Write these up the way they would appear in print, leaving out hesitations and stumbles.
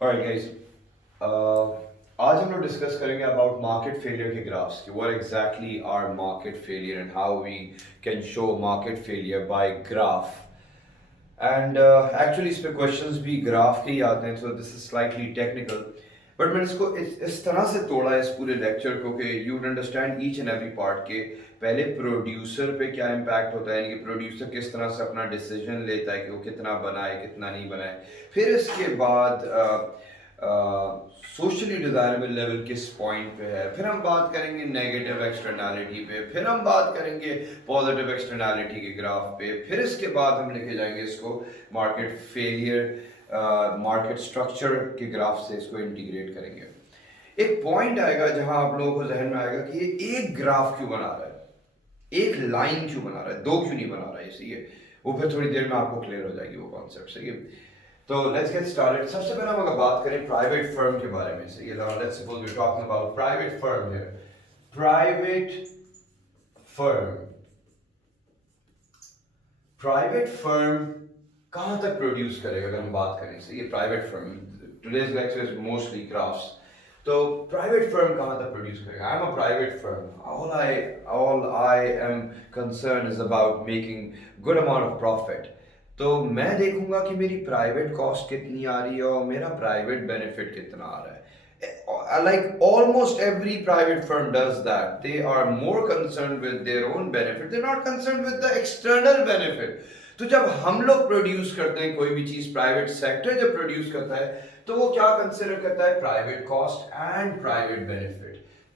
Alright guys, आज हम लोग डिस्कस करेंगे अबाउट मार्केट फेलियर के ग्राफ्स की what exactly are market failure and how we can show market failure by graph and actually इस पे क्वेश्चंस भी ग्राफ के ही आते हैं, so this is slightly technical, but मैंने इसको इस तरह से तोड़ा है इस पूरे लेक्चर को कि you would understand each and every part के पहले प्रोड्यूसर पे क्या इम्पैक्ट होता है, यानी कि प्रोड्यूसर किस तरह से अपना डिसीजन लेता है कि वो कितना बनाए कितना नहीं बनाए, फिर इसके बाद सोशली डिजायरेबल लेवल किस पॉइंट पे है, फिर हम बात करेंगे नेगेटिव एक्सटर्नैलिटी पे, फिर हम बात करेंगे पॉजिटिव एक्सटर्नैलिटी के ग्राफ पे, फिर इसके बाद हम लेके जाएंगे इसको मार्केट फेलियर मार्केट स्ट्रक्चर के ग्राफ से इसको इंटीग्रेट करेंगे। एक पॉइंट आएगा जहां आप लोगों को जहन में आएगा कि ये एक ग्राफ क्यों बना रहा है, एक लाइन क्यों बना रहा है, दो क्यों नहीं बना रहा है, इसलिए वो फिर थोड़ी देर में आपको क्लियर हो जाएगी वो कॉन्सेप्ट। सही है, तो लेट्स गेट स्टार्टेड। सबसे पहले हम अगर बात करें प्राइवेट फर्म के बारे में, सही है, let's suppose we are talking about private firm here. Private firm, private firm कहां तक प्रोड्यूस करेगा अगर हम बात करें, सही है, private firm, today's lecture is mostly graphs. तो प्राइवेट फर्म कहां तक प्रोड्यूस करेगा? I am a private firm, all I am concern is about making good amount of profit. तो मैं देखूंगा कि मेरी प्राइवेट कॉस्ट कितनी आ रही है और मेरा प्राइवेट बेनिफिट कितना आ रहा है। Like almost every private firm does that. They are more concerned with their own benefit. They're not concerned with the external benefit. तो जब हम लोग प्रोड्यूस करते हैं कोई भी चीज, प्राइवेट सेक्टर जब प्रोड्यूस करता है तो वो क्या कंसिडर करता है? Private cost and private benefit.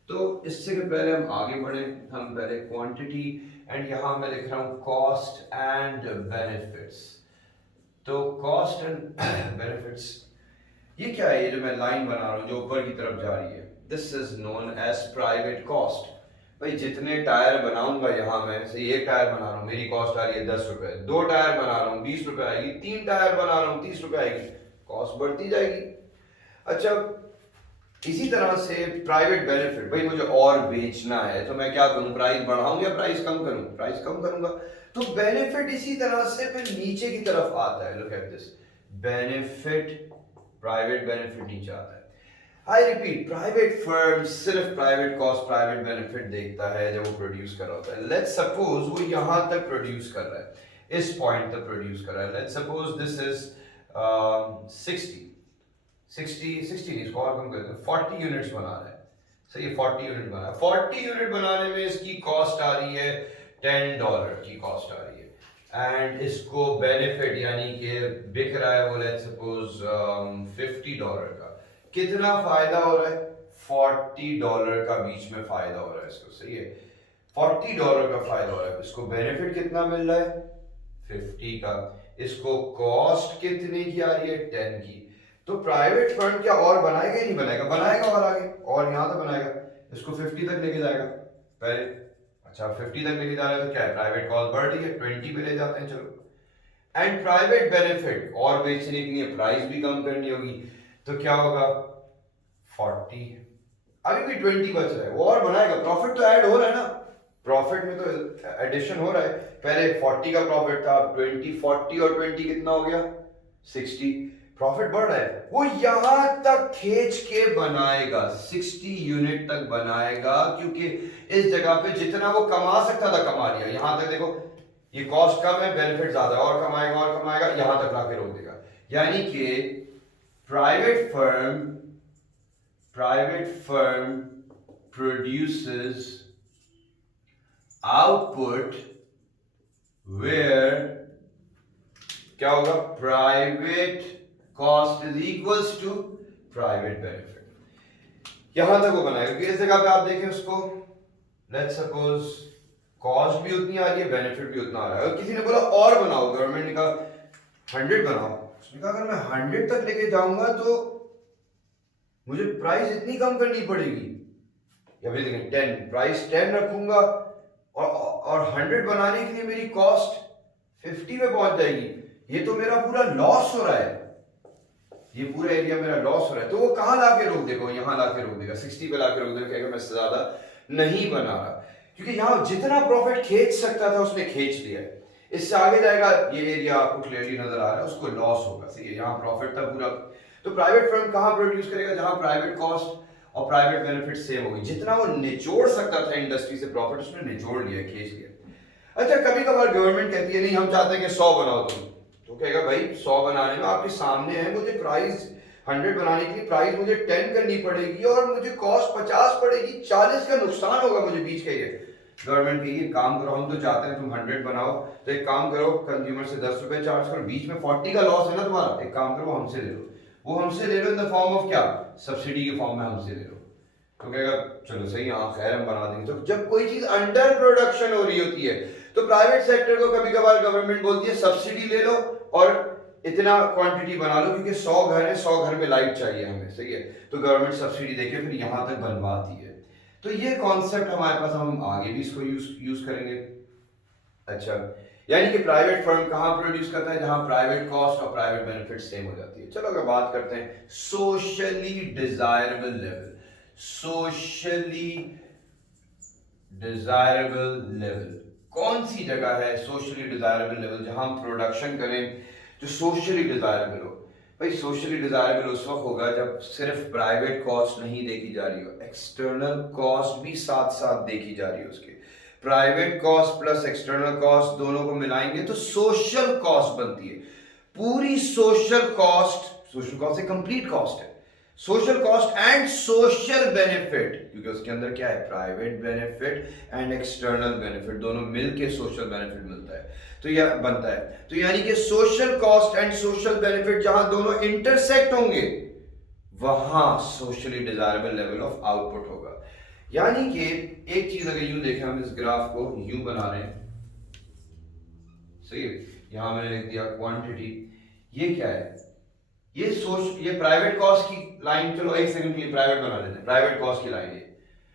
तो इससे पहले हम आगे बढ़े, हम पहले क्वांटिटी एंड यहां मैं लिख रहा हूं कॉस्ट एंड बेनिफिट्स। तो कॉस्ट एंड बेनिफिट्स, ये क्या है? ये जो मैं लाइन बना रहा हूं जो ऊपर की तरफ जा रही है, this is known as private cost. भाई जितने टायर बनाऊंगा यहां मैं, से एक टायर बना रहा हूं, मेरी कॉस्ट आ रही है 10 रुपए, दो टायर बना रहा हूं 20 रुपए आएगी, तीन टायर बना रहा हूं 30 रुपए आएगी, कॉस्ट बढ़ती जाएगी। अच्छा, इसी तरह से प्राइवेट बेनिफिट, भाई मुझे और बेचना है तो मैं क्या करूं? प्राइस बढ़ाऊं या प्राइस कम करूं? प्राइस कम करूंगा। तो बेनिफिट इसी तरह से फिर नीचे की तरफ आता है। Look at this, benefit, private benefit नीचे आता है। आई रिपीट, प्राइवेट फर्म सिर्फ प्राइवेट कॉस्ट प्राइवेट बेनिफिट देखता है जब वो प्रोड्यूस कर रहा होता है। लेट्स सपोज वो यहां तक प्रोड्यूस कर रहा है, इस पॉइंट तक प्रोड्यूस कर रहा है। लेट्स सपोज दिस इज 60 नहीं, इसको और कम कर देते, 40 यूनिट्स बना रहा है। सही है, 40 यूनिट बना है। 40 यूनिट बनाने में इसकी कॉस्ट आ रही है $10 की कॉस्ट आ रही है, एंड इसको बेनिफिट यानी कि बिक रहा है वो लेट्स सपोज $50 का। कितना फायदा हो रहा है? $40 का बीच में फायदा हो रहा है इसको। सही है, $40 का फायदा हो रहा है। इसको बेनिफिट कितना मिल रहा है? 50 का। इसको कॉस्ट कितने की आ रही है? 10 की। तो प्राइवेट फर्म क्या और बनाएगा या नहीं बनाएगा? बनाएगा और आगे और यहां तक बनाएगा, इसको 50 तक लेके जाएगा पहले। अच्छा, 50 तक लेके जा रहा है तो क्या है? प्राइवेट कॉस्ट बढ़ रही है, 20 पे ले जाते हैं, चलो। एंड प्राइवेट बेनिफिट, और बेचने के लिए प्राइस भी कम करनी होगी, तो क्या होगा? 40, अभी भी 20 बच रहा है, वो और बनाएगा, प्रॉफिट तो ऐड हो रहा है ना, प्रॉफिट में तो एडिशन हो रहा है। पहले 40 का प्रॉफिट था, 20, 40 और 20 कितना हो गया? 60। प्रॉफिट बढ़ रहा है, वो यहां तक खींच के बनाएगा, 60 यूनिट तक बनाएगा, क्योंकि इस जगह पे जितना वो कमा सकता था कमा लिया। यहां तक देखो, ये कॉस्ट कम है, बेनिफिट ज्यादा है, और कमाएगा, यहां तक लाके रोक देगा। यानी कि private firm, private firm produces output where क्या होगा? Private cost is equals to private benefit. यहां तक वो बनाएगा, क्योंकि इस जगह पे आप देखें उसको, लेट्स सपोज कॉस्ट भी उतनी आ रही है, बेनिफिट भी उतना आ रहा है, और किसी ने बोला और बनाओ, गवर्नमेंट ने कहा 100 बनाओ, उसने कहा अगर मैं 100 तक लेके जाऊंगा तो मुझे प्राइस इतनी कम करनी पड़ेगी, या फिर देखें 10, प्राइस 10 रखूंगा और 100 बनाने के लिए मेरी कॉस्ट 50 पे पहुंच जाएगी, ये तो मेरा पूरा लॉस हो रहा है, ये पूरा एरिया मेरा लॉस हो रहा है। तो वो कहां लाके रोक देगा? यहां लाके रोक देगा, 60 पे लाके रोक देगा, कहेगा मैं इससे ज्यादा नहीं बना रहा, क्योंकि यहां जितना प्रॉफिट खींच सकता था उसने खींच लिया है। इससे आगे जाएगा, ये एरिया आपको क्लियरली नजर आ रहा है, उसको लॉस होगा। सही है, यहां प्रॉफिट था पूरा, तो प्राइवेट फर्म कहाँ प्रोड्यूस करेगा? जहां प्राइवेट कॉस्ट और प्राइवेट बेनिफिट सेम होगी। जितना वो निचोड़ सकता था इंडस्ट्री से प्रॉफिट, उसने निचोड़ लिया, खींच लिया। अच्छा, कभी कभार गवर्नमेंट कहती है नहीं हम चाहते हैं कि 100 बनाओ तुम, तो कहेगा भाई 100 बनाने में आपके सामने है, मुझे प्राइस 100 बनाने के लिए प्राइस मुझे 10 करनी पड़ेगी और मुझे कॉस्ट 50 पड़ेगी, 40 का नुकसान होगा मुझे बीच का। ये गवर्नमेंट की ये काम करो, हम तो चाहते हैं तुम 100 बनाओ, तो एक काम करो कंज्यूमर से 10 रुपए चार्ज करो, बीच में 40 का लॉस है ना तुम्हारा, एक काम करो हमसे ले लो। वो हमसे ले लो इन द फॉर्म ऑफ क्या? सब्सिडी के फॉर्म में हमसे ले लो। तो कहेगा चलो सही, हाँ खैर हम बना देंगे। तो जब कोई चीज अंडर प्रोडक्शन हो रही होती है तो प्राइवेट सेक्टर को कभी कभार गवर्नमेंट बोलती है सब्सिडी ले लो और इतना क्वांटिटी बना लो, क्योंकि 100 घर है, 100 घर में लाइट चाहिए हमें, सही है, तो गवर्नमेंट सब्सिडी देके फिर यहां तक बनवाती है। तो ये कॉन्सेप्ट हमारे पास, हम आगे भी इसको यूज करेंगे। अच्छा, यानी कि प्राइवेट फर्म कहां प्रोड्यूस करता है? जहां प्राइवेट कॉस्ट और प्राइवेट बेनिफिट सेम हो जाती है। चलो अगर बात करते हैं socially desirable level, socially desirable level कौन सी जगह है? सोशली डिजायरेबल लेवल जहां हम प्रोडक्शन करें जो सोशली डिजायरेबल हो। भाई सोशली डिजायरेबल उस वक्त होगा जब सिर्फ प्राइवेट कॉस्ट नहीं देखी जा रही हो, एक्सटर्नल कॉस्ट भी साथ साथ देखी जा रही है। उसके private cost plus external cost दोनों को मिलाएंगे तो सोशल कॉस्ट बनती है। पूरी सोशल कॉस्ट एक कंप्लीट कॉस्ट है, social cost and social benefit, क्योंकि उसके अंदर क्या है? Private benefit and external benefit, दोनों मिलके सोशल बेनिफिट मिलता है, तो यह बनता है। तो यानी कि social cost and social benefit जहां दोनों इंटरसेक्ट होंगे वहां socially desirable level of output होगा। यानी कि एक चीज अगर यूं देखें, हम इस ग्राफ को यूं बना रहे हैं, सही है, यहां मैंने लिख दिया क्वांटिटी, ये क्या है? ये प्राइवेट कॉस्ट की लाइन, चलो एक सेकंड के लिए प्राइवेट बना लेते हैं, प्राइवेट कॉस्ट की लाइन है।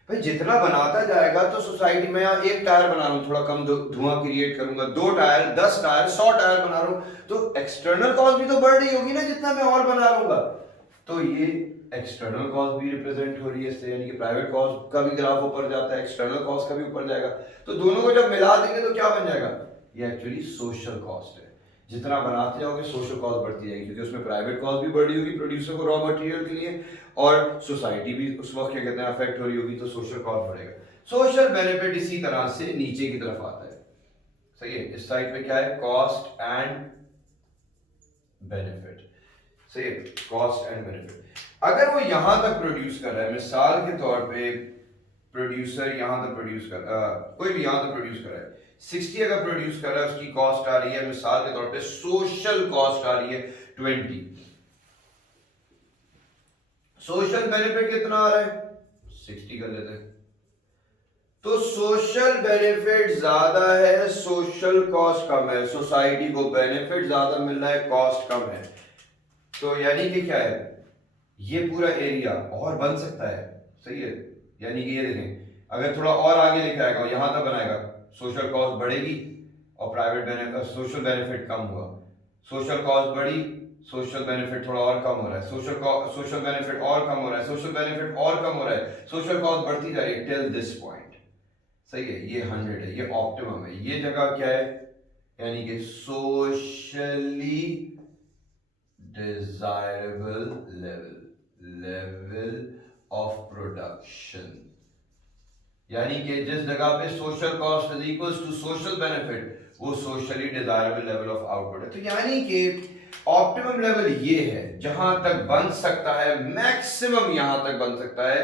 भाई जितना बनाता जाएगा तो सोसाइटी में, यहाँ एक टायर बना रहा हूं, थोड़ा कम धुआं क्रिएट करूंगा, 2 टायर, 10 टायर, 100 टायर बना रहा हूं, तो एक्सटर्नल कॉस्ट भी तो बढ़ रही होगी ना जितना मैं और बना रहूंगा। तो ये एक्सटर्नल कॉस्ट भी रिप्रेजेंट हो रही है इससे, यानी कि प्राइवेट कॉस्ट का भी ग्राफ ऊपर जाता है, एक्सटर्नल कॉस्ट का भी ऊपर जाएगा। तो दोनों को जब मिला देंगे तो क्या बन जाएगा? ये एक्चुअली सोशल कॉस्ट है। जितना बनाते जाओगे सोशल कॉस्ट बढ़ती जाएगी, क्योंकि उसमें प्राइवेट कॉस्ट भी बढ़ी होगी प्रोड्यूसर को रॉ मटेरियल के लिए, और सोसाइटी भी उस वक्त क्या कहते हैं अफेक्ट हो रही होगी, तो सोशल कॉस्ट बढ़ेगा। सोशल बेनिफिट इसी तरह से नीचे की तरफ आता है, सही है। इस साइड पे क्या है? कॉस्ट एंड बेनिफिट, सही है, कॉस्ट एंड बेनिफिट। अगर वो यहां तक प्रोड्यूस कर रहा है, मिसाल के तौर पे प्रोड्यूसर यहां तक प्रोड्यूस कर कोई भी यहां तक प्रोड्यूस कर रहा है, 60 अगर प्रोड्यूस कर रहा है, उसकी कॉस्ट आ रही है मिसाल के तौर पे, सोशल कॉस्ट आ रही है 20, सोशल बेनिफिट कितना आ रहा है? 60 कर लेते हैं। तो सोशल बेनिफिट ज्यादा है, सोशल कॉस्ट कम है, सोसाइटी को बेनिफिट ज्यादा मिल रहा है, कॉस्ट कम है। तो यानी कि क्या है? ये पूरा एरिया और बन सकता है, सही है। यानी कि ये देखें, अगर थोड़ा और आगे लेके आएगा, यहां तक बनाएगा, सोशल कॉस्ट बढ़ेगी और सोशल बेनिफिट कम हुआ, सोशल कॉस्ट बढ़ी, सोशल बेनिफिट थोड़ा और कम हो रहा है, सोशल बेनिफिट और कम हो रहा है, सोशल बेनिफिट और कम हो रहा है, सोशल कॉस्ट बढ़ती जा रही है टिल दिस पॉइंट, सही है। ये 100 है, ये ऑप्टिमम है। ये जगह क्या है? यानी कि socially desirable level of production, यानी कि जिस जगह पे social cost is equals to social benefit, वो socially desirable level of output है। तो यानी कि ऑप्टिमम लेवल ये है जहां तक बन सकता है, मैक्सिमम यहां तक बन सकता है,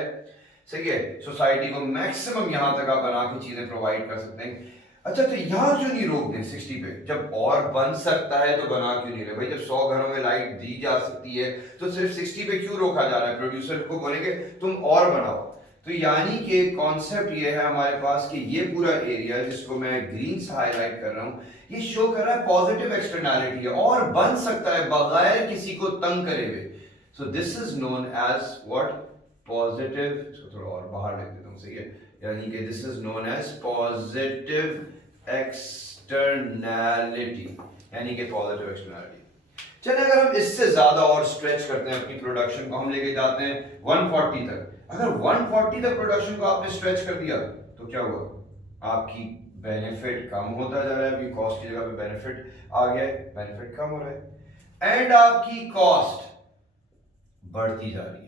सही है। सोसाइटी को मैक्सिमम यहां तक आप बना के चीजें प्रोवाइड कर सकते हैं। अच्छा, तो यहां क्यों नहीं रोक दें 60 पे? जब और बन सकता है तो बना क्यों नहीं रहे भाई? जब 100 घरों में लाइट दी जा सकती है तो सिर्फ 60 पे क्यों रोका जा रहा है? प्रोड्यूसर को बोलेंगे तुम और बनाओ। तो यानी कि कॉन्सेप्ट ये है हमारे पास कि ये पूरा एरिया जिसको मैं ग्रीन से हाईलाइट कर रहा हूं, ये शो कर रहा है पॉजिटिव एक्सटर्नैलिटी है और बन सकता है बगैर किसी को तंग करे हुए। So this is known as what? Positive. इसको थोड़ा और बाहर लिख देता हूं, सही है। यानी कि this is known as positive externality, यानी कि पॉजिटिव एक्सटर्नैलिटी। चलिए अगर हम इससे ज्यादा और स्ट्रेच करते हैं अपनी प्रोडक्शन को, हम लेके जाते हैं 140 तक। अगर 140 तक प्रोडक्शन को आपने स्ट्रेच कर दिया तो क्या हुआ? आपकी बेनिफिट कम होता जा रहा है, अभी कॉस्ट की जगह पे बेनिफिट आ गया है, बेनिफिट कम हो रहा है, एंड आपकी कॉस्ट बढ़ती जा रही है।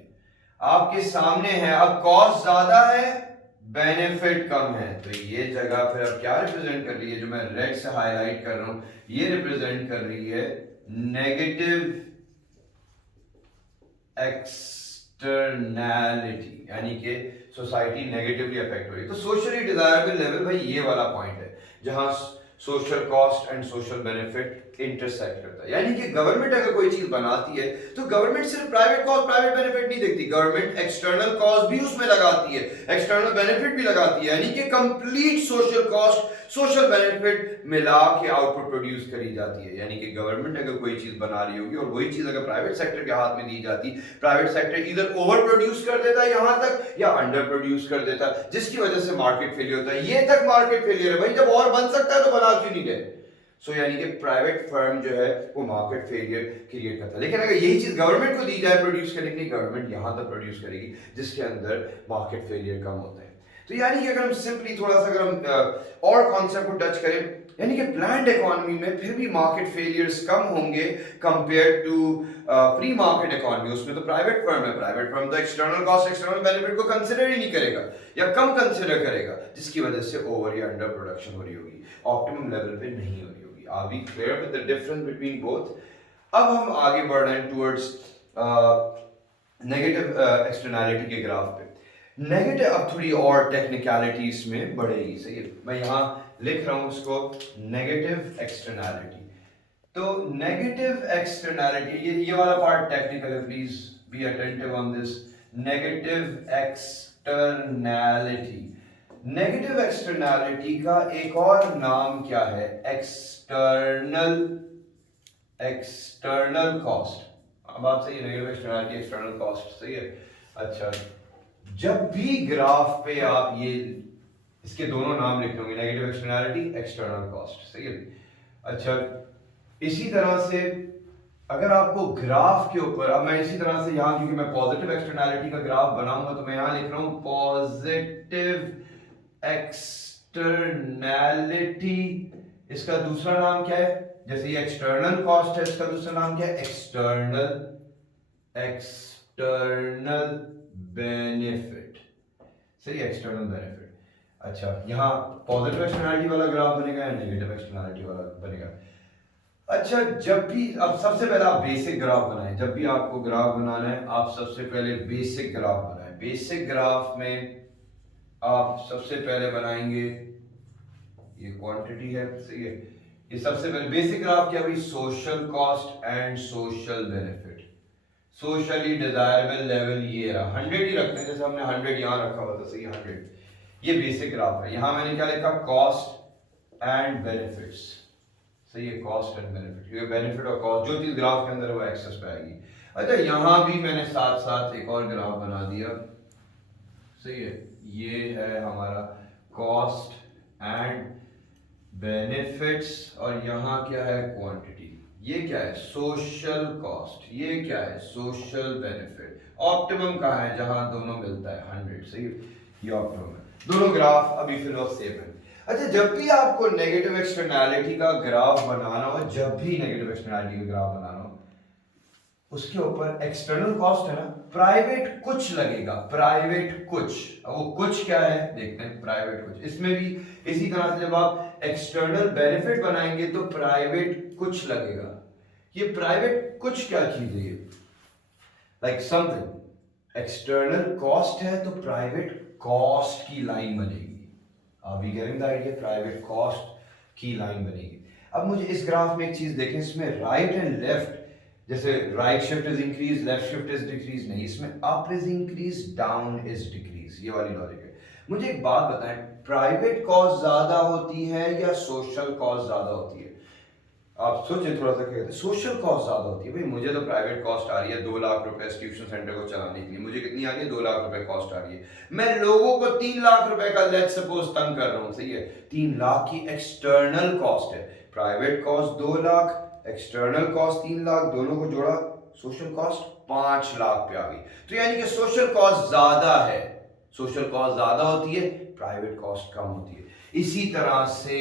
आपके सामने है, अब कॉस्ट ज्यादा है, बेनिफिट कम है, तो ये जगह फिर अब क्या रिप्रेजेंट कर रही है, जो मैं रेड से हाईलाइट कर रहा हूं, ये रिप्रेजेंट कर रही है नेगेटिव एक्सटर्नैलिटी, यानी कि सोसाइटी नेगेटिवली अफेक्ट हो रही है। तो सोशली डिजायरेबल लेवल भाई ये वाला पॉइंट है जहां social cost and social benefit intersect करता है। यानी कि गवर्नमेंट अगर कोई चीज बनाती है तो गवर्नमेंट सिर्फ प्राइवेट कॉस्ट प्राइवेट बेनिफिट नहीं देखती, गवर्नमेंट एक्सटर्नल कॉस्ट भी उसमें लगाती है, एक्सटर्नल बेनिफिट भी लगाती है, यानी कि complete social cost social benefit मिला के आउटपुट प्रोड्यूस करी जाती है। यानी कि गवर्नमेंट अगर कोई चीज बना रही होगी और वही चीज अगर प्राइवेट सेक्टर के हाथ में दी जाती, प्राइवेट सेक्टर इधर ओवर प्रोड्यूस कर देता है यहां तक या अंडर प्रोड्यूस कर देता, जिसकी वजह से मार्केट फेलियर होता है। ये तक मार्केट फेलियर है भाई, जब और बन सकता है तो बना क्यों नहीं रहे। यानी कि प्राइवेट फर्म जो है वो मार्केट फेलियर क्रिएट करता है। लेकिन अगर यही चीज गवर्नमेंट को दी जाए प्रोड्यूस करने के लिए, गवर्नमेंट यहां तक प्रोड्यूस करेगी जिसके अंदर मार्केट फेलियर कम होता है। तो यानी कि अगर हम सिंपली थोड़ा सा अगर हम और कॉन्सेप्ट को टच करें, यानी कि प्लान्ड इकोनॉमी में फिर भी मार्केट फेलियर्स कम होंगे compare to free market economy. उसमें तो प्राइवेट फर्म है, प्राइवेट फर्म तो एक्सटर्नल कॉस्ट एक्सटर्नल बेनिफिट को कंसिडर ही नहीं करेगा या कम कंसिडर करेगा, जिसकी वजह से ओवर या अंडर प्रोडक्शन हो रही होगी, ऑप्टिमम लेवल पे नहीं हो रही होगी। Are we clear with the difference between both? अब हम आगे बढ़ रहे हैं टुवर्ड्स नेगेटिव एक्सटर्नैलिटी के ग्राफ पे। नेगेटिव अब थोड़ी और टेक्निकलिटीज में बढ़ेगी, सही है, मैं यहां लिख रहा हूं उसको नेगेटिव एक्सटर्नैलिटी। तो नेगेटिव एक्सटर्नैलिटी, ये वाला पार्ट टेक्निकल है, please be attentive on this. Negative externality, negative externality का एक और नाम क्या है, एक्सटर्नल कॉस्ट। अब आप सही, नेगेटिव एक्सटर्नैलिटी एक्सटर्नल कॉस्ट, सही है। अच्छा, जब भी ग्राफ पे आप ये इसके दोनों नाम लिखते होंगे, नेगेटिव एक्सटर्नैलिटी एक्सटर्नल कॉस्ट, सही है। अच्छा, इसी तरह से अगर आपको ग्राफ के ऊपर, अब मैं इसी तरह से यहां, क्योंकि मैं पॉजिटिव एक्सटर्नैलिटी का ग्राफ बनाऊंगा तो मैं यहां लिख रहा हूं पॉजिटिव एक्सटर्नैलिटी। इसका दूसरा नाम क्या है, जैसे ये एक्सटर्नल कॉस्ट है, इसका दूसरा नाम क्या है, एक्सटर्नल बेनिफिट, सही, एक्सटर्नल बेनिफिट। अच्छा, यहां पॉजिटिव एक्सटर्नैलिटी वाला ग्राफ बनेगा या नेगेटिव एक्सटर्नैलिटी वाला बनेगा। अच्छा, जब भी, अब सबसे पहले आप बेसिक ग्राफ बनाएं, जब भी आपको ग्राफ बनाना है आप सबसे पहले बेसिक ग्राफ बनाएं। बेसिक ग्राफ में आप सबसे पहले बनाएंगे, ये क्वांटिटी है, सही है, ये सबसे पहले बेसिक ग्राफ क्या भाई, social cost and social benefit, socially desirable level ये रहा, 100 ही रखते हैं, जैसे हमने 100 यहां रखा हुआ था, सही, 100, ये बेसिक ग्राफ है। यहां मैंने क्या लिखा, कॉस्ट एंड बेनिफिट्स, सही है, कॉस्ट एंड बेनिफिट, क्योंकि बेनिफिट और कॉस्ट जो चीज ग्राफ के अंदर है वो एक्सेस पे आएगी। अच्छा, यहां भी मैंने साथ साथ एक और ग्राफ बना दिया, सही है, ये है हमारा कॉस्ट एंड बेनिफिट्स, और यहां क्या है, क्वांटिटी, ये क्या है, सोशल कॉस्ट, ये क्या है, सोशल बेनिफिट। ऑप्टिमम कहां है, जहां दोनों मिलता है, 100, सही, ये ऑप्टिमम है। दोनों ग्राफ अभी फिलहाल सेम है। अच्छा, जब भी आपको नेगेटिव एक्सटर्नैलिटी का ग्राफ बनाना हो, जब भी नेगेटिव एक्सटर्नैलिटी का ग्राफ बनाना हो, उसके ऊपर एक्सटर्नल कॉस्ट है ना, प्राइवेट कुछ लगेगा, प्राइवेट कुछ, वो कुछ क्या है देखते हैं, प्राइवेट कुछ। इसमें भी इसी तरह से जब आप एक्सटर्नल बेनिफिट बनाएंगे तो प्राइवेट कुछ लगेगा। ये प्राइवेट कुछ क्या चीज है, लाइक समथिंग, एक्सटर्नल कॉस्ट है तो प्राइवेट कॉस्ट की लाइन बनेगी। Are we getting the idea? Private cost की लाइन बनेगी। अब मुझे इस ग्राफ में एक चीज देखें, इसमें राइट एंड लेफ्ट, जैसे right shift is increase, left shift is decrease, नहीं, इसमें up is increase, down is decrease, ये वाली लॉजिक है। मुझे एक बात बताएं, प्राइवेट कॉस्ट ज्यादा होती है या सोशल कॉस्ट ज्यादा होती है? आप सोचें थोड़ा सा, कहते हैं सोशल कॉस्ट ज्यादा होती है। भाई मुझे तो प्राइवेट कॉस्ट आ रही है 2 लाख रुपए ट्यूशन सेंटर को चलाने के लिए, मुझे कितनी आ रही है, 2 लाख रुपए कॉस्ट आ रही है। मैं लोगों को 3 लाख रुपए का लेट्स सपोज तंग कर रहा हूं, सही है, 3 लाख की एक्सटर्नल कॉस्ट है, private cost 2 lakh, external cost 3 lakh, दोनों को जोड़ा सोशल कॉस्ट 5 लाख पे आ गई। तो यानी कि सोशल कॉस्ट ज्यादा है, सोशल कॉस्ट ज्यादा होती है, प्राइवेट कॉस्ट कम होती है। इसी तरह से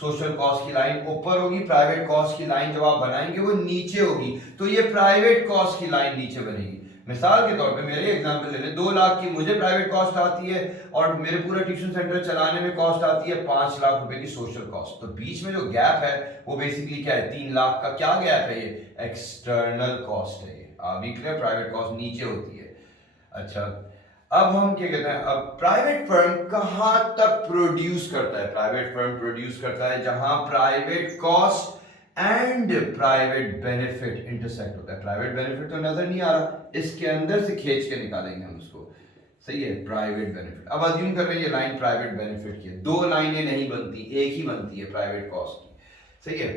सोशल कॉस्ट की लाइन ऊपर होगी, प्राइवेट कॉस्ट की लाइन जब आप बनाएंगे वो नीचे होगी, तो ये प्राइवेट कॉस्ट की लाइन नीचे बनेगी। मिसाल के तौर पे मेरे एग्जांपल ले लें, 2 लाख की मुझे प्राइवेट कॉस्ट आती है और मेरे पूरा ट्यूशन सेंटर चलाने में कॉस्ट आती है 5 लाख रुपए की सोशल कॉस्ट। तो बीच में जो गैप है वो बेसिकली क्या है, 3 लाख का क्या गैप है, ये एक्सटर्नल कॉस्ट है। ये अभी क्लियर, प्राइवेट कॉस्ट नीचे होती है। अच्छा, अब हम क्या कहते हैं, अब प्राइवेट फर्म कहां तक प्रोड्यूस करता है? प्राइवेट फर्म प्रोड्यूस करता है जहां private cost and private benefit intersect होता है। प्राइवेट बेनिफिट तो नजर नहीं आ रहा, इसके अंदर से खींच के निकालेंगे हम उसको। सही है, प्राइवेट बेनिफिट। अब अज्यूम कर रहे हैं ये लाइन प्राइवेट बेनिफिट की है, 2 लाइनें नहीं बनती, एक ही बनती है प्राइवेट कॉस्ट की। सही है।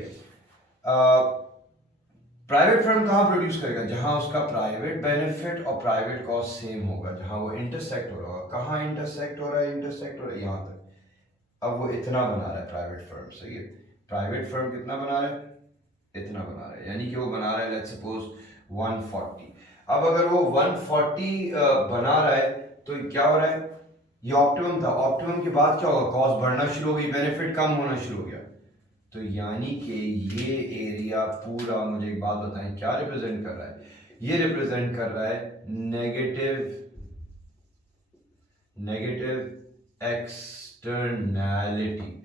प्राइवेट फर्म कहाँ प्रोड्यूस करेगा? जहां उसका प्राइवेट बेनिफिट और प्राइवेट कॉस्ट सेम होगा, जहां वो इंटरसेक्ट हो रहा होगा। कहाँ इंटरसेक्ट हो रहा है? इंटरसेक्ट हो रहा है यहां तक। अब वो इतना बना रहा है प्राइवेट फर्म। सही है, प्राइवेट फर्म कितना बना रहा है? इतना बना रहा है, यानी कि वो बना रहा है लेट्स सपोज 140। अब अगर वो 140 बना रहा है तो क्या हो रहा है, ये ऑप्टिमम था। ऑप्टिमम के बाद क्या होगा? कॉस्ट बढ़ना शुरू हो गई, बेनिफिट कम होना शुरू हो गया। तो यानी कि ये एरिया पूरा, मुझे एक बात बताएं, क्या रिप्रेजेंट कर रहा है? ये रिप्रेजेंट कर रहा है नेगेटिव एक्सटर्नैलिटी।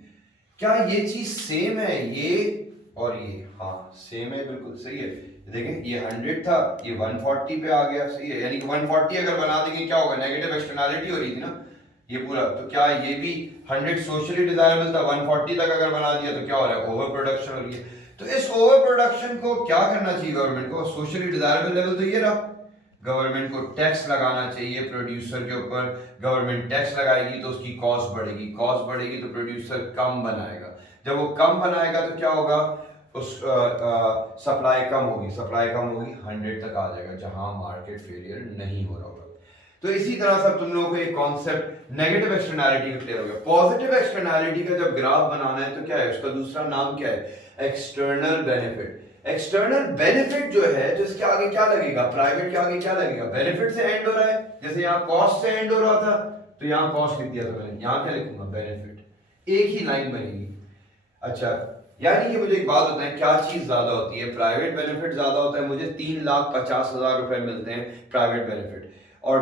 क्या ये चीज सेम है, ये और ये? हाँ सेम है, बिल्कुल सही है। देखें, ये 100 था, ये 140 पे आ गया। सही है, यानी कि 140 अगर बना देंगे क्या होगा? नेगेटिव एक्सटर्नैलिटी हो रही थी ना ये पूरा। तो क्या ये भी 100 सोशली डिजायरेबल था, 140 तक अगर बना दिया तो क्या हो रहा है? ओवर प्रोडक्शन हो रही है। तो इस ओवर प्रोडक्शन को क्या करना चाहिए गवर्नमेंट को? सोशली डिजायरेबल लेवल तो ये रहा, गवर्नमेंट को टैक्स लगाना चाहिए प्रोड्यूसर के ऊपर। गवर्नमेंट टैक्स लगाएगी तो उसकी कॉस्ट बढ़ेगी, कॉस्ट बढ़ेगी तो प्रोड्यूसर कम बनाएगा। जब वो कम बनाएगा तो क्या होगा? उस सप्लाई कम होगी, सप्लाई कम होगी, 100 तक आ जाएगा जहां मार्केट फेलियर नहीं हो रहा होगा। तो इसी तरह से तुम लोगों को एक कॉन्सेप्ट नेगेटिव एक्सटर्नैलिटी का क्लियर हो गया। पॉजिटिव एक्सटर्नैलिटी का जब ग्राफ बनाना है तो क्या है, उसका दूसरा नाम क्या है? External benefit. एक्सटर्नल बेनिफिट जो है, तो इसके आगे क्या लगेगा? प्राइवेट के आगे क्या लगेगा? बेनिफिट से एंड हो रहा है। जैसे यहाँ कॉस्ट से एंड हो रहा था तो यहाँ कॉस्ट लिख दिया था मैंने, यहाँ क्या लिखूंगा? बेनिफिट। एक ही लाइन बनेगी। अच्छा, यानी कि मुझे एक बात बताएं, क्या चीज ज्यादा होती है? प्राइवेट बेनिफिट ज्यादा होता है। मुझे 3,50,000 रुपए मिलते हैं प्राइवेट बेनिफिट, और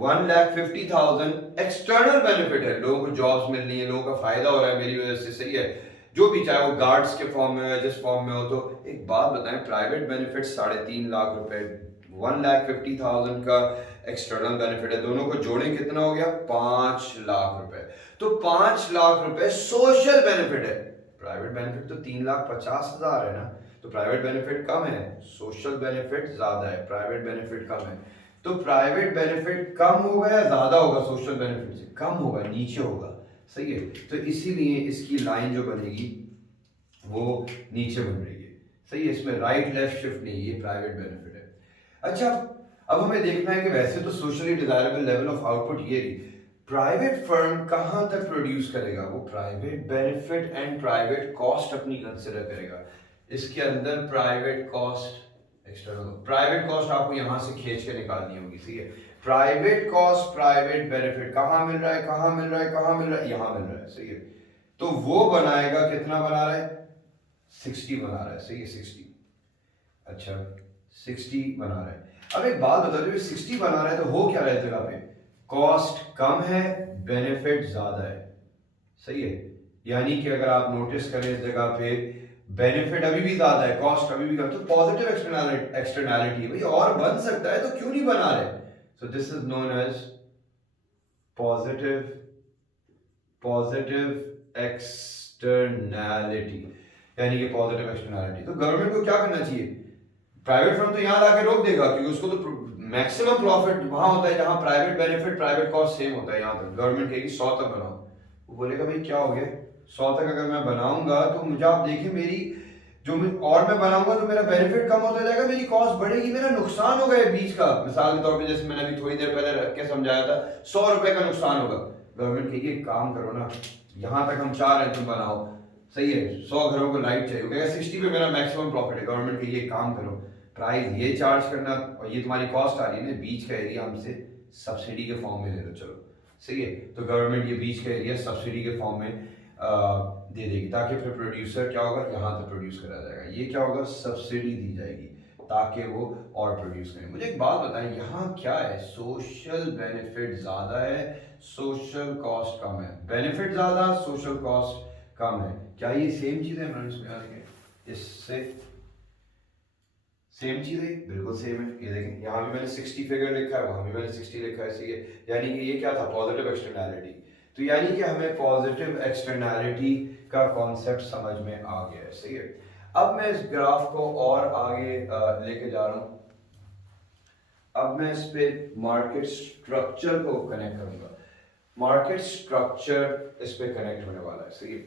1,50,000 एक्सटर्नल बेनिफिट है। लोगों को जॉब्स मिल रही है, लोगों का फायदा हो रहा है मेरी वजह से। सही है, जो भी, चाहे वो गार्ड्स के फॉर्म में हो, जिस फॉर्म में हो। तो एक बात बताएं, प्राइवेट बेनिफिट 3.5 लाख रुपए, 1,50,000 का एक्सटर्नल बेनिफिट है, दोनों को जोड़ें कितना हो गया? 5 लाख रुपए। तो 5 लाख रुपए सोशल बेनिफिट है। प्राइवेट बेनिफिट तो 3,50,000 है ना, तो प्राइवेट बेनिफिट कम है, सोशल बेनिफिट ज्यादा है। प्राइवेट बेनिफिट कम है, तो प्राइवेट बेनिफिट कम होगा या ज्यादा होगा? सोशल बेनिफिट से कम होगा, नीचे होगा। सही है, तो इसीलिए इसकी लाइन जो बनेगी वो नीचे बन रही है। सही है, इसमें राइट लेफ्ट शिफ्ट नहीं, ये प्राइवेट बेनिफिट है। अच्छा, अब हमें देखना है कि वैसे तो socially desirable level of output ये रही, प्राइवेट फर्म कहां तक प्रोड्यूस करेगा? वो private benefit and private cost अपनी कंसिडर करेगा। इसके अंदर private cost external, private cost आपको यहां से खींच के निकालनी होगी। सही है, प्राइवेट कॉस्ट प्राइवेट बेनिफिट कहां मिल रहा है, कहां मिल रहा है, कहां मिल रहा है? यहां मिल रहा है। सही है, तो वो बनाएगा, कितना बना रहा है? 60 बना रहा है। सही है, 60। अच्छा, 60 बना रहा है। अब एक बात बता दो, 60 बना रहा है तो हो क्या रहा है जगह पे? कॉस्ट कम है, बेनिफिट ज्यादा है। सही है, यानी कि अगर आप नोटिस करें इस जगह पे बेनिफिट अभी भी ज्यादा है, कॉस्ट अभी भी कम। तो पॉजिटिव एक्सटर्नैलिटी भाई, और बन सकता है तो क्यों नहीं बना रहे? So this is known as positive externality, यानी कि पॉजिटिव एक्सटर्नैलिटी। तो गवर्नमेंट को क्या करना चाहिए? प्राइवेट फर्म तो यहां लाके रोक देगा, क्योंकि उसको तो मैक्सिमम प्रॉफिट वहां होता है जहां private benefit private cost same होता है। यहां तक गवर्नमेंट कहेगी 100 तक बनाओ, वो बोलेगा भाई क्या हो गया 100 तक अगर मैं बनाऊंगा तो मुझे आप देखिए मेरी जो और मैं बनाऊंगा तो मेरा बेनिफिट कम होता जाएगा, मेरी कॉस्ट बढ़ेगी, मेरा नुकसान होगा ये बीच का। मिसाल के तौर पे जैसे मैंने अभी थोड़ी देर पहले रख के समझाया था, 100 रुपए का नुकसान होगा। गवर्नमेंट कहेगी एक काम करो ना, यहां तक हम चाह रहे हैं तुम बनाओ। सही है, 100 घरों को लाइट चाहिए, 60 पे मेरा मैक्सिमम प्रॉफिट है। गवर्नमेंट कहेगी एक काम करो, प्राइस ये चार्ज करना और ये तुम्हारी कॉस्ट आ रही है ना, बीच का एरिया हमसे सब्सिडी के फॉर्म में ले लो। चलो सही है, तो गवर्नमेंट ये बीच का एरिया सब्सिडी के फॉर्म में दे देगी, ताकि फिर प्रोड्यूसर क्या होगा, यहाँ तक प्रोड्यूस करा जाएगा। ये क्या होगा, सब्सिडी दी जाएगी ताकि वो और प्रोड्यूस करें। मुझे एक बात बताएं, यहाँ क्या है, सोशल बेनिफिट ज़्यादा है, सोशल कॉस्ट कम है। बेनिफिट ज़्यादा, सोशल कॉस्ट कम है, क्या ये सेम चीज़ है फ्रेंड्स? में देखें, इससे सेम चीज़ है, बिल्कुल सेम है। ये देखें, यहाँ भी मैंने 60 फिगर लिखा है, वहाँ भी मैंने 60 लिखा है, सही है। यानी कि ये क्या था, पॉजिटिव एक्सटर्नैलिटी। तो यानी कि हमें पॉजिटिव एक्सटर्नैलिटी का कॉन्सेप्ट समझ में आ गया है, सही है। अब मैं इस ग्राफ को और आगे लेके जा रहा हूँ। अब मैं इस पे मार्केट स्ट्रक्चर को कनेक्ट करूंगा। मार्केट स्ट्रक्चर इस पे कनेक्ट होने वाला है, सही है।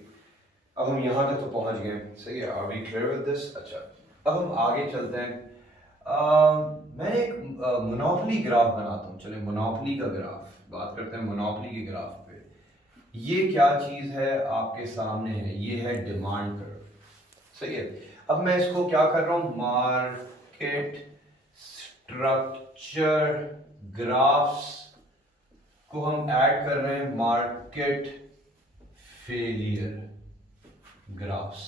अब हम यहाँ तक तो पहुंच गए, सही है। Are we clear with this? अच्छा, अब हम आगे चलते हैं। मैंने एक मोनोपोली ग्राफ बनाता हूँ। चलिए मोनोपोली का ग्राफ बात करते हैं। मोनोपोली के ग्राफ पे ये क्या चीज़ है आपके सामने है, ये है डिमांड कर्व, सही है। अब मैं इसको क्या कर रहा हूँ, मार्केट स्ट्रक्चर ग्राफ्स को हम ऐड कर रहे हैं मार्केट फेलियर ग्राफ्स।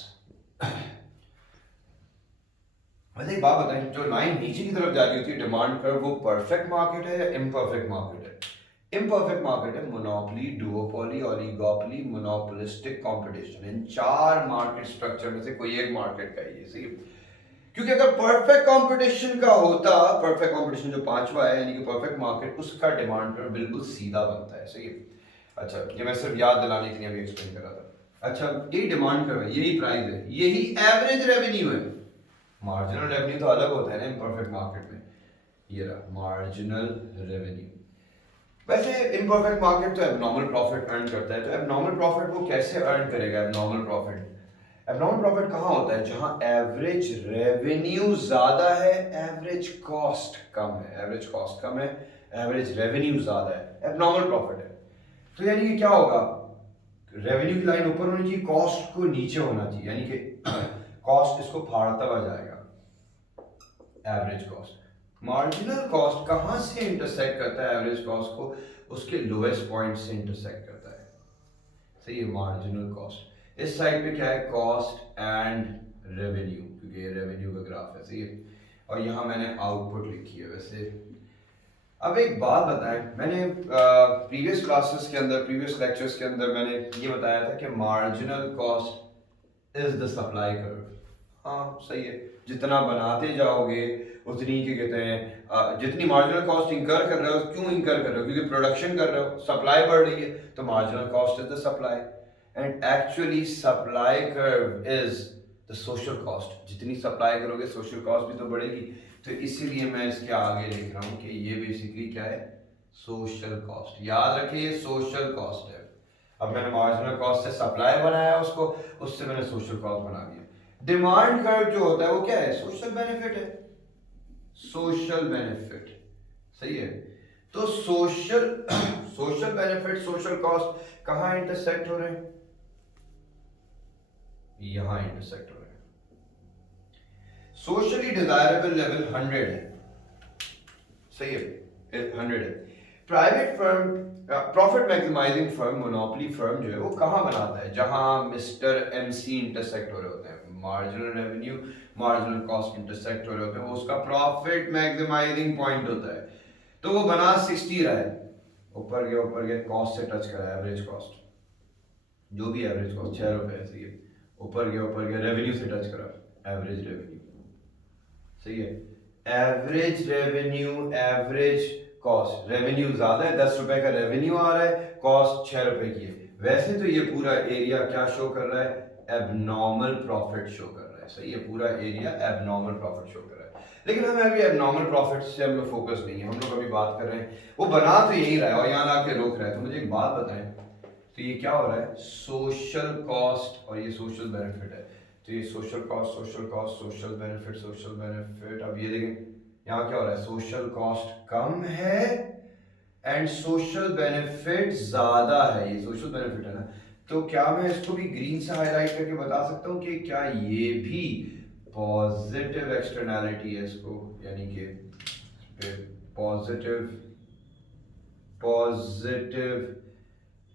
वैसे एक बात बताएं, जो लाइन नीचे की तरफ जा रही होती है डिमांड कर्व, वो परफेक्ट मार्केट है या इम्परफेक्ट मार्केट है? इम्परफेक्ट मार्केट है। Monopoly, duopoly, oligopoly, monopolistic competition, इन चार मार्केट स्ट्रक्चर में से कोई एक मार्केट का ही है, सही है। क्योंकि अगर परफेक्ट कंपटीशन का होता, परफेक्ट कंपटीशन जो पांचवा है यानी कि परफेक्ट मार्केट, उसका डिमांड कर्व बिल्कुल सीधा बनता है, सही है। अच्छा, ये मैं सिर्फ याद दिलाने के लिए अभी एक्सप्लेन कर रहा था। अच्छा, ये डिमांड कर्व है, यही प्राइस है, यही एवरेज रेवेन्यू है। मार्जिनल रेवेन्यू तो अलग होता है ना इम्परफेक्ट मार्केट में। ये रहा मार्जिनल रेवेन्यू। वैसे इम्परफेक्ट मार्केट तो एबनॉर्मल प्रॉफिट अर्न करता है, तो एबनॉर्मल प्रॉफिट वो कैसे अर्न करेगा? एबनॉर्मल प्रॉफिट, एबनॉर्मल प्रॉफिट कहाँ होता है? जहां एवरेज रेवेन्यू ज्यादा है, एवरेज कॉस्ट कम है। एवरेज कॉस्ट कम है, एवरेज रेवेन्यू ज्यादा है, एबनॉर्मल प्रॉफिट है। तो यानी कि क्या होगा, रेवेन्यू की लाइन ऊपर होनी चाहिए, कॉस्ट को नीचे होना चाहिए, यानी कि कॉस्ट इसको फाड़ता हुआ जाएगा। एवरेज कॉस्ट, मार्जिनल कॉस्ट कहां से इंटरसेक्ट करता है एवरेज कॉस्ट को? उसके लोएस्ट पॉइंट से इंटरसेक्ट करता है, सही है। मार्जिनल कॉस्ट इस साइड पे क्या है, कॉस्ट एंड रेवेन्यू, क्योंकि ये रेवेन्यू का ग्राफ है, सही है। और यहाँ मैंने आउटपुट लिखी है। वैसे अब एक बात बताएं, मैंने प्रीवियस क्लासेस के अंदर, प्रीवियस लेक्चर्स के अंदर मैंने ये बताया था कि marginal cost is the supply curve. हाँ सही है, जितना बनाते जाओगे उतनी क्या कहते हैं, जितनी मार्जिनल कॉस्ट इंकर कर रहे हो, क्यों इंकर कर रहे हो? क्योंकि प्रोडक्शन कर रहे हो, सप्लाई बढ़ रही है, तो marginal cost is the supply. And actually supply curve is the social cost. जितनी सप्लाई करोगे सोशल कॉस्ट भी तो बढ़ेगी। तो इसीलिए मैं इसके आगे लिख रहा हूं कि ये बेसिकली क्या है, सोशल कॉस्ट। याद रखिए ये सोशल कॉस्ट है। अब मैंने मार्जिनल कॉस्ट से सप्लाई बनाया उसको, उससे मैंने सोशल कॉस्ट बना दिया। डिमांड कर्व जो होता है वो क्या है, सोशल बेनिफिट है। सोशल बेनिफिट, सही है। तो social social benefit, social cost कहां इंटरसेक्ट हो रहे हैं? यहां इंटरसेक्ट हो रहे हैं। सोशली डिजायरेबल लेवल 100 है, सही है, 100 है। Private firm, profit maximising firm, monopoly firm जो है वो कहां बनाता है? जहां मिस्टर एमसी इंटरसेक्ट हो रहे होते हैं, marginal revenue, marginal cost intersect हो रहे होते हैं, वो उसका प्रॉफिट मैक्सिमाइजिंग पॉइंट होता है। तो वो बना 60 रहा है, ऊपर गया कॉस्ट से टच करा, एवरेज कॉस्ट, जो भी एवरेज कॉस्ट 6 रुपए, सही है। ऊपर गया रेवेन्यू से टच करा, एवरेज रेवेन्यू, सही है। Average revenue, average cost, revenue ज्यादा है, 10 रुपए का रेवेन्यू आ रहा है, कॉस्ट 6 रुपए की है। वैसे तो ये पूरा एरिया क्या शो कर रहा है, एबनॉर्मल प्रॉफिट शो कर रहा है, सही है। पूरा एरिया एबनॉर्मल प्रॉफिट शो कर रहा है। लेकिन हमें अभी एबनॉर्मल प्रॉफिट से हम लोग फोकस नहीं है, हम लोग अभी बात कर रहे हैं, वो बना तो यही रहा है और यहाँ ला के रोक रहा है। तो मुझे एक बात बताएं, तो ये क्या हो रहा है, सोशल कॉस्ट और ये सोशल बेनिफिट है। तो ये social cost, social cost, social benefit, social benefit. अब ये देखें यहाँ क्या हो रहा है, सोशल कॉस्ट कम है एंड सोशल बेनिफिट ज्यादा है। ये सोशल बेनिफिट है ना, तो क्या मैं इसको भी ग्रीन से हाईलाइट करके बता सकता हूँ कि क्या ये भी पॉजिटिव एक्सटर्नैलिटी है इसको, यानी कि पॉजिटिव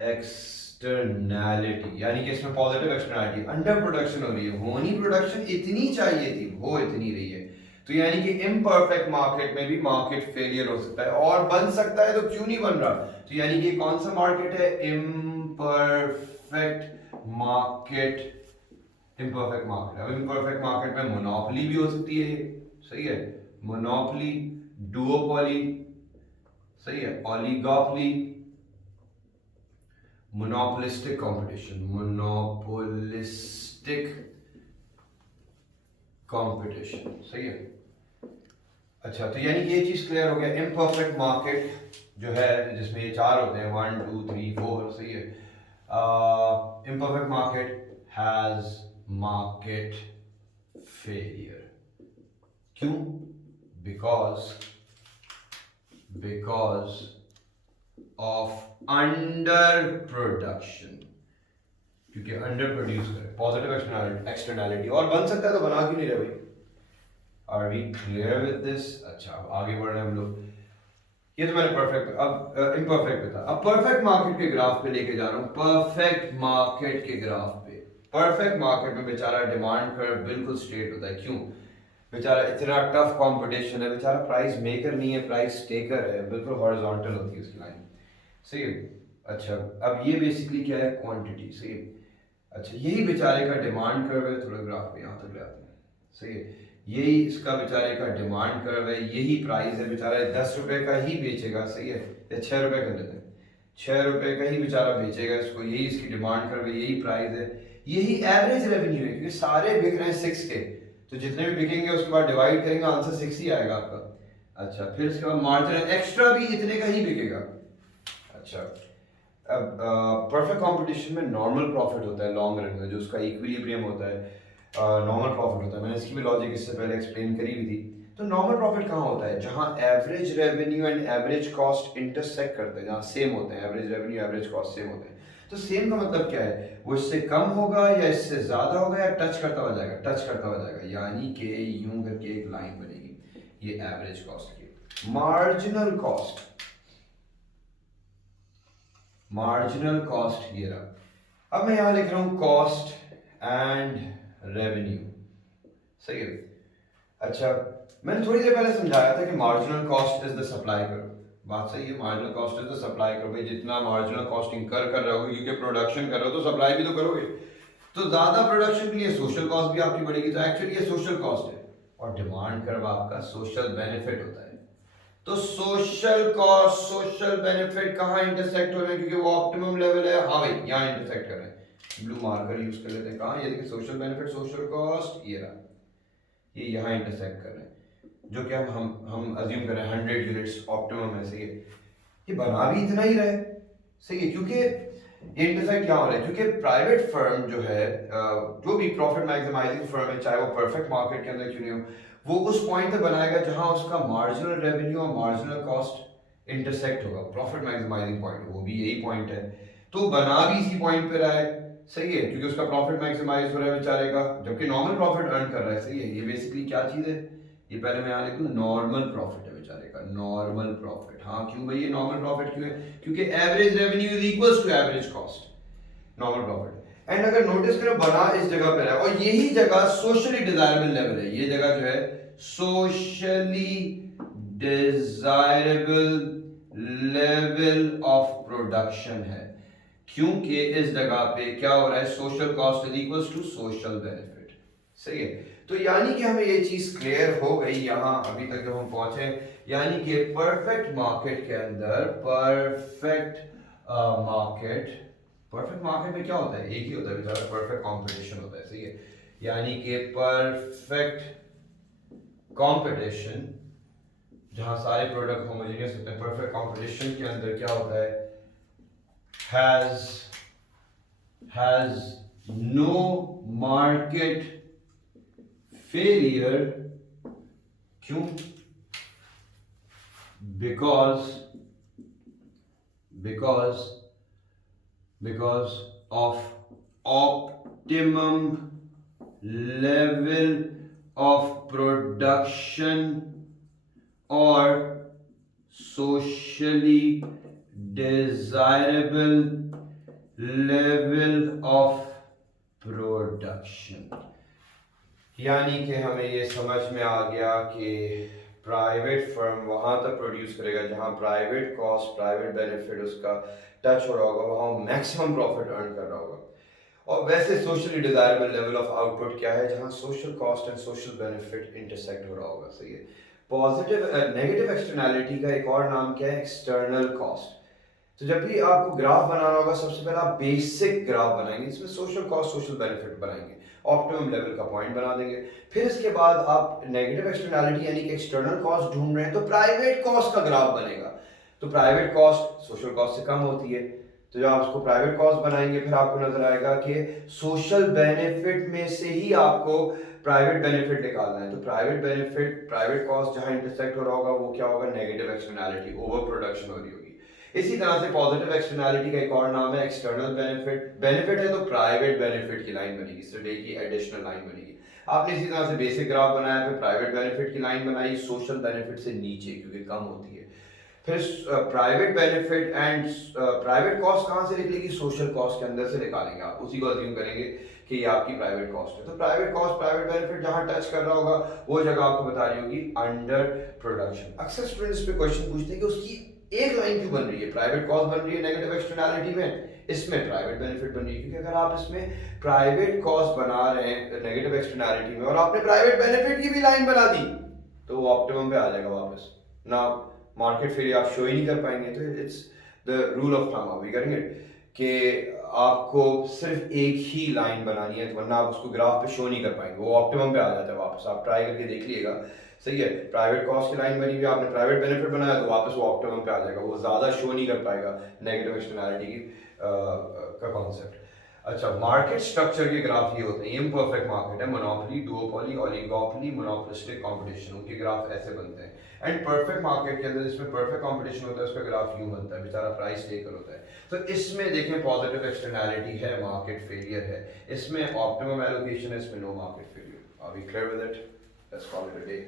एक्सटर्नैलिटी, यानी कि इसमें पॉजिटिव एक्सटर्नैलिटी, अंडर प्रोडक्शन हो रही है, होनी प्रोडक्शन इतनी चाहिए थी, वो इतनी रही है। तो यानी कि इम्परफेक्ट मार्केट में भी मार्केट फेलियर हो सकता है, और बन सकता है तो क्यों नहीं बन रहा। तो यानी कि कौन सा मार्केट है, इम्परफेक्ट मार्केट। इम्परफेक्ट मार्केट, अब इम्परफेक्ट मार्केट में मोनोपोली भी हो सकती है, सही है, मोनोपोली, डुओपोली, सही है, oligopoly, monopolistic competition, monopolistic competition, सही है। अच्छा, तो यानी ये चीज क्लियर हो गया, इम्परफेक्ट मार्केट जो है जिसमें ये चार होते हैं, 1 2 3 4, सही है। Imperfect market has market failure, क्यों, बिकॉज ऑफ अंडर प्रोडक्शन, क्योंकि अंडर प्रोड्यूस करे, पॉजिटिव एक्सटर्नैलिटी, और बन सकता है तो बना क्यों नहीं रहे भाई। Are we clear with this. अच्छा, अब आगे बढ़ रहे हैं हम लोग। ये तो मैंने परफेक्ट, अब इम्परफेक्ट था, अब परफेक्ट मार्केट के ग्राफ पे लेके जा रहा हूं, परफेक्ट मार्केट के ग्राफ पे। परफेक्ट मार्केट में बेचारा डिमांड कर्व बिल्कुल स्ट्रेट होता है, क्यों, बेचारा इतना टफ कंपटीशन है, बेचारा प्राइस मेकर नहीं है, प्राइस टेकर है, बिल्कुल हॉरिजॉन्टल होती है उसकी लाइन, सही है। अच्छा, अब ये बेसिकली क्या है, क्वांटिटी, सही है। अच्छा, यही बेचारे का डिमांड कर्व है, थोड़ा ग्राफ पे यहाँ तक ले आते हैं, सही है। यही इसका बेचारे का डिमांड कर्व है, यही प्राइस है, बेचारा 10 रुपए का ही बेचेगा, सही है, या 6 रुपए कर लेते हैं, 6 रुपए का ही बेचारा बेचेगा इसको, यही इसकी डिमांड कर्व है, यही प्राइस है, यही एवरेज रेवेन्यू है, क्योंकि सारे बिक रहे हैं 6 के, तो जितने भी बिकेंगे उसके बाद डिवाइड करेंगे, आंसर 6 ही आएगा आपका। अच्छा, फिर इसके बाद मार्जिन एक्स्ट्रा भी इतने का ही बिकेगा। अच्छा, अब परफेक्ट कंपटीशन में नॉर्मल प्रॉफिट होता है लॉन्ग रन में, जो उसका इक्विलिब्रियम होता है, नॉर्मल प्रॉफिट होता है, मैंने इसकी भी लॉजिक इससे पहले एक्सप्लेन करी हुई थी। तो नॉर्मल प्रॉफिट कहाँ होता है, जहाँ average revenue and average cost intersect करते हैं, जहाँ सेम होते हैं, average revenue average cost same होते हैं। तो सेम का मतलब क्या है, वो इससे कम होगा या इससे ज्यादा होगा, या टच करता हुआ जाएगा, टच करता हुआ जाएगा, यानी कि यूं करके एक लाइन बनेगी, ये एवरेज कॉस्ट की। मार्जिनल कॉस्ट ये रहा। अब मैं यहां लिख रहा हूं कॉस्ट एंड रेवेन्यू, सही है। अच्छा, मैंने थोड़ी देर पहले समझाया था कि marginal cost is the supply curve, बात सही है, marginal cost is the supply curve, भाई जितना मार्जिनल कॉस्ट इंकर कर रहे हो, क्योंकि प्रोडक्शन कर रहे हो तो सप्लाई भी तो करोगे, तो ज्यादा प्रोडक्शन के लिए सोशल कॉस्ट भी आपकी बढ़ेगी, तो एक्चुअली ये सोशल कॉस्ट है, और डिमांड कर्व आपका सोशल बेनिफिट होता है। तो सोशल कॉस्ट, सोशल बेनिफिट कहाँ इंटरसेक्ट हो रहे हैं, क्योंकि वो ऑप्टिमम लेवल है, हाँ भाई यहाँ इंटरसेक्ट कर रहे हैं, ब्लू मार्कर यूज कर लेते हैं, कहाँ, ये देखिए सोशल बेनिफिट सोशल कॉस्ट, ये रहा, ये यहाँ इंटरसेक्ट कर रहे हैं, जो कि हम अज्यूम कर रहे हैं 100 यूनिट्स ऑप्टिमम है, सही है। ये बना भी इतना ही रहे, सही है, क्योंकि ये इंटरसेक्ट क्या हो रहा है, क्योंकि प्राइवेट फर्म जो है, जो भी प्रॉफिट मैक्सिमाइजिंग फर्म है, चाहे वो परफेक्ट मार्केट के अंदर क्यों नहीं हो, वो उस पॉइंट पे बनाएगा जहां उसका मार्जिनल रेवेन्यू और मार्जिनल कॉस्ट इंटरसेक्ट होगा, प्रॉफिट मैक्सिमाइजिंग पॉइंट, वो भी यही पॉइंट है, तो बना भी इसी पॉइंट पे रहा है, सही है, क्योंकि उसका प्रॉफिट मैक्सिमाइज हो रहा है बेचारे का, जबकि नॉर्मल प्रॉफिट अर्न कर रहा है, सही है। ये बेसिकली क्या चीज है, ये पहले मैं यहाँ लिख दूं, नॉर्मल प्रॉफिट है बेचारे का, नॉर्मल प्रॉफिट। हाँ, क्यों भाई ये नॉर्मल प्रॉफिट क्यों है, क्योंकि average revenue is equals to average cost, normal profit. And अगर नोटिस करो, बना इस जगह पे है, और यही जगह सोशली डिजायरेबल लेवल है, ये जगह जो है socially desirable level of production है, क्योंकि इस जगह पे क्या हो रहा है, social cost is equals to social benefit, सही है। तो यानी कि हमें ये चीज क्लियर हो गई यहां अभी तक जब हम पहुंचे, यानी कि परफेक्ट मार्केट के अंदर, परफेक्ट मार्केट में क्या होता है, एक ही होता है बेचारा, परफेक्ट कंपटीशन होता है, सही है। यानी कि परफेक्ट कंपटीशन, जहां सारे प्रोडक्ट होमोजेनियस होते हैं, परफेक्ट कंपटीशन के अंदर क्या होता है, has no market failure, क्यों, because of optimum level of production or socially desirable level of production। यानी कि हमें ये समझ में आ गया कि प्राइवेट फर्म वहाँ तक प्रोड्यूस करेगा जहाँ प्राइवेट कॉस्ट प्राइवेट बेनिफिट उसका टच हो रहा होगा, वहाँ मैक्सिमम प्रॉफिट अर्न कर रहा होगा। और वैसे socially desirable level of output क्या है, जहाँ social cost and social benefit intersect हो रहा होगा। सही है। पॉजिटिव नेगेटिव एक्सटर्नैलिटी का एक और नाम क्या है, एक्सटर्नल कॉस्ट। तो जब भी आपको ग्राफ बनाना होगा, सबसे पहले आप बेसिक ग्राफ बनाएंगे, इसमें सोशल कॉस्ट सोशल बेनिफिट बनाएंगे, ऑप्टिमम लेवल का पॉइंट बना देंगे। फिर इसके बाद आप नेगेटिव एक्सटर्नैलिटी यानी कि एक्सटर्नल कॉस्ट ढूंढ रहे हैं, तो प्राइवेट कॉस्ट का ग्राफ बनेगा। तो प्राइवेट कॉस्ट सोशल कॉस्ट से कम होती है, तो जब आप उसको प्राइवेट कॉस्ट बनाएंगे, फिर आपको नजर आएगा कि सोशल बेनिफिट में से ही आपको प्राइवेट बेनिफिट निकालना है। तो प्राइवेट बेनिफिट प्राइवेट कॉस्ट जहां इंटरसेक्ट हो रहा होगा, वो क्या होगा, नेगेटिव एक्सटर्नैलिटी, ओवर प्रोडक्शन हो रही होगी। इसी तरह से पॉजिटिव एक्सटर्नैलिटी का एक और नाम है एक्सटर्नल बेनिफिट। बेनिफिट है तो प्राइवेट बेनिफिट की लाइन बनेगी, सिर्फ एक ही एडिशनल लाइन बनेगी। आपने इसी तरह से बेसिक ग्राफ बनाया, फिर प्राइवेट बेनिफिट की लाइन बनाई, सोशल बेनिफिट से नीचे क्योंकि कम होती है। फिर private benefit and private cost कहाँ से निकलेगी, सोशल कॉस्ट के अंदर से निकालेंगे। आप उसी को अज्यूम करेंगे कि ये आपकी प्राइवेट कॉस्ट है। तो प्राइवेट कॉस्ट प्राइवेट बेनिफिट जहां टच कर रहा होगा, वो जगह आपको बता रही होगी अंडर प्रोडक्शन। अक्सर स्टूडेंट्स पे क्वेश्चन पूछते हैं कि उसकी एक लाइन क्यों बन रही है, प्राइवेट कॉस्ट बन रही है नेगेटिव एक्सटर्नैलिटी में, इसमें प्राइवेट बेनिफिट बन रही है। क्योंकि अगर आप इसमें प्राइवेट कॉस्ट बना रहे हैं नेगेटिव एक्सटर्नैलिटी में और आपने प्राइवेट बेनिफिट की भी लाइन बना दी, तो वो ऑप्टिमम पे आ जाएगा वापस ना, मार्केट फेलियर आप शो ही नहीं कर पाएंगे। तो it's the rule of thumb, आप करेंगे कि आपको सिर्फ एक ही लाइन बनानी है, वरना आप उसको ग्राफ पे शो नहीं कर पाएंगे, वो ऑप्टिमम पे आ जाता है वापस। आप ट्राई करके देख लीजिएगा। सही है। प्राइवेट कॉस्ट की लाइन बनी हुई, आपने प्राइवेट बेनिफिट बनाया, तो वापस वो ऑप्टिमम पे आ जाएगा, वो ज़्यादा शो नहीं कर पाएगा नेगेटिव एक्सटर्नैलिटी की का कॉन्सेप्ट। अच्छा, मार्केट स्ट्रक्चर के ग्राफ ये होते हैं। इम्परफेक्ट मार्केट है, monopoly, duopoly, oligopoly, monopolistic competition, उनके ग्राफ ऐसे बनते हैं। एंड परफेक्ट मार्केट के अंदर जिसमें परफेक्ट कंपटीशन होता है, उसका ग्राफ यूं बनता है, बेचारा प्राइस टेकर होता है। तो इसमें देखें पॉजिटिव एक्सटर्नैलिटी है, मार्केट फेलियर है, इसमें ऑप्टिमम एलोकेशन है, इसमें no market failure. Are we clear with it? Let's call it a day.